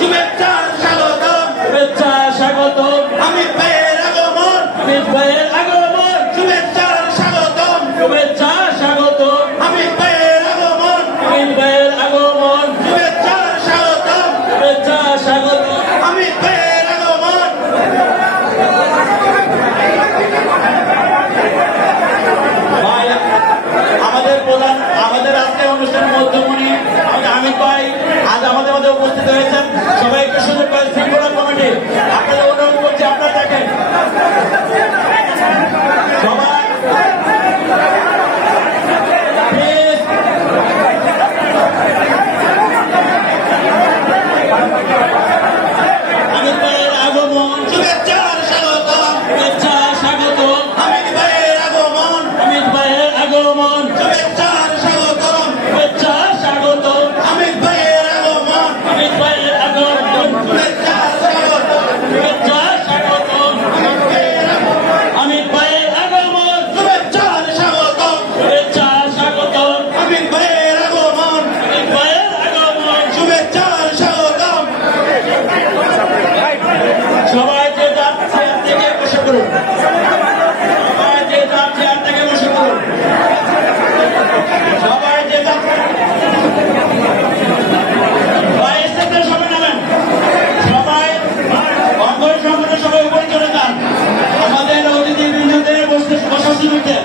শুভেচ্ছা স্বাগতম, শুভেচ্ছা স্বাগতম, হামিদ ভাইয়ের আগমন, হামিদ ভাইয়ের আগমন, শুভেচ্ছা স্বাগতম, শুভেচ্ছা স্বাগতম, হামিদ ভাইয়ের আগমন, হামিদ ভাইয়ের আগমন, শুভেচ্ছা স্বাগতম, শুভেচ্ছা স্বাগতম, হামিদ ভাইয়ের আগমন। ভাই আমাদের প্রধান, আমাদের আজকের অনুষ্ঠানের মধ্যমণি আমাদের হামিদ ভাই আজ আমাদের মধ্যে উপস্থিত হয়েছেন। সবাই একটু সুযোগ করে শৃঙ্খলা কমিটি আপনাদের অনুরোধ করছি, আপনারা দেখেন সবাই প্লিজ। হামিদ ভাইয়ের আগমন, শুভেচ্ছা স্বাগতম, শুভেচ্ছা স্বাগতম, হামিদ ভাইয়ের আগমন, হামিদ ভাইয়ের আগমন, শুভেচ্ছা স্বাগতম, শুভেচ্ছা স্বাগতম, হামিদ ভাইয়ের আগমন, হামিদ ভাইয়ের আগমন, শুভেচ্ছা স্বাগতম, শুভেচ্ছা স্বাগতম, হামিদ ভাইয়ের আগমন, শুভেচ্ছা স্বাগতম, শুভেচ্ছা স্বাগতম, হামিদ ভাইয়ের আগমন, হামিদ ভাইয়ের আগমন। শুভেচ্ছা স্বাগতম। সবাই যে যার চেয়ার থেকে বসে পড়ুন, সবাই যে যার চেয়ার থেকে বসে পড়ুন, সবাই যে যার ভাই স্টেজে সবাই নামেন, সবাই অঙ্গন সংগঠনের সবাই উপরে চলে যান, আমাদের অতিথি বৃন্দদের বসার সুযোগ দেন।